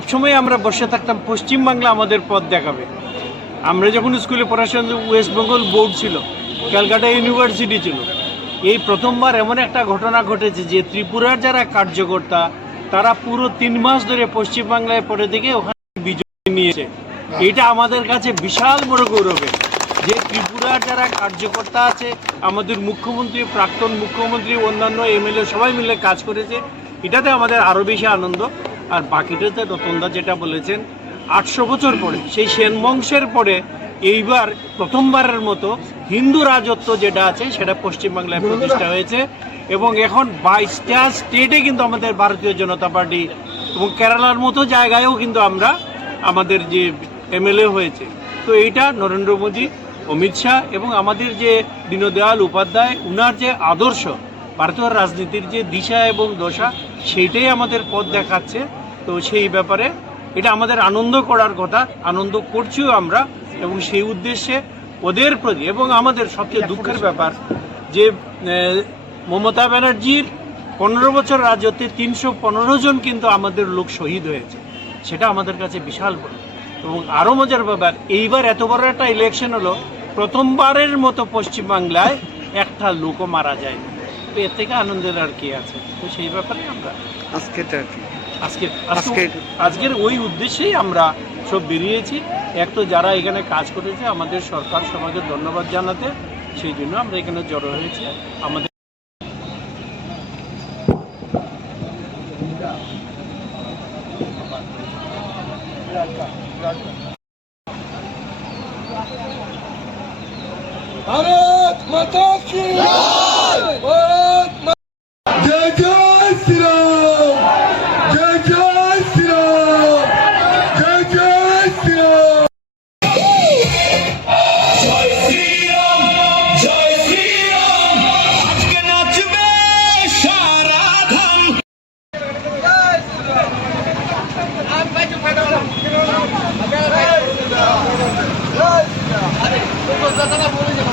সবসময় আমরা বসে থাকতাম পশ্চিমবাংলা আমাদের পথ দেখাবে। আমরা যখন স্কুলে পড়াশোনা ওয়েস্ট বেঙ্গল বোর্ড ছিল, ক্যালকাটা ইউনিভার্সিটি ছিল, এই প্রথমবার এমন একটা ঘটনা ঘটেছে যে ত্রিপুরার যারা কার্যকর্তা তারা পুরো 3 মাস ধরে পশ্চিমবাংলায় পড়ে থেকে ওখানে বিজয় নিয়েছে। এটা আমাদের কাছে বিশাল বড় গৌরবের যে ত্রিপুরার যারা কার্যকর্তা আছে, আমাদের মুখ্যমন্ত্রী, প্রাক্তন মুখ্যমন্ত্রী, অন্যান্য এমএলএ সবাই মিলে কাজ করেছে। এটাতে আমাদের আরও বেশি আনন্দ। আর বাকিটাতে রতনদা যেটা বলেছেন, 800 বছর পরে সেই সেন বংশের পরে এইবার প্রথমবারের মতো হিন্দু রাজত্ব যেটা আছে সেটা পশ্চিমবাংলায় প্রতিষ্ঠা হয়েছে। এবং এখন 22টা স্টেটে কিন্তু আমাদের ভারতীয় জনতা পার্টি, এবং কেরালার মতো জায়গায়ও কিন্তু আমরা আমাদের যে এমএলএ হয়েছে। তো এইটা নরেন্দ্র মোদী, অমিত শাহ এবং আমাদের যে দীনদয়াল উপাধ্যায়, উনার যে আদর্শ, ভারতীয় রাজনীতির যে দিশা এবং দশা, সেইটাই আমাদের পথ দেখাচ্ছে। তো সেই ব্যাপারে এটা আমাদের আনন্দ করার কথা, আনন্দ করছিও আমরা। এবং সেই উদ্দেশ্যে ওদের প্রতি, এবং আমাদের সবচেয়ে দুঃখের ব্যাপার যে মমতা ব্যানার্জির 15 বছর রাজত্বে 315 জন কিন্তু আমাদের লোক শহীদ হয়েছে। সেটা আমাদের কাছে বিশাল বড়। এবং আরও মজার ব্যাপার, এইবার এত বড় একটা ইলেকশন হলো, প্রথমবারের মতো পশ্চিমবাংলায় একটা লোকও মারা যায়নি। তো এর থেকে আনন্দের আর কি আছে? তো সেই ব্যাপারে আমরা আজকের ওই উদ্দেশ্যেই আমরা সব বেরিয়েছি। এক তো যারা এখানে কাজ করেছে, আমাদের সরকার সমাজে ধন্যবাদ জানাতে, সেই জন্য আমরা এখানে জড়ো হয়েছি। আমাদের भारत माता की भारत जय जय श्री राम, जय जय श्री राम, जय जय श्री राम। जय श्री राम, जय श्री राम, आज के नाच में सारा धाम। जय श्री राम, आप बैठो बैठो, जय श्री राम, जय श्री राम। अरे तो ज़्यादा ना बोलिए।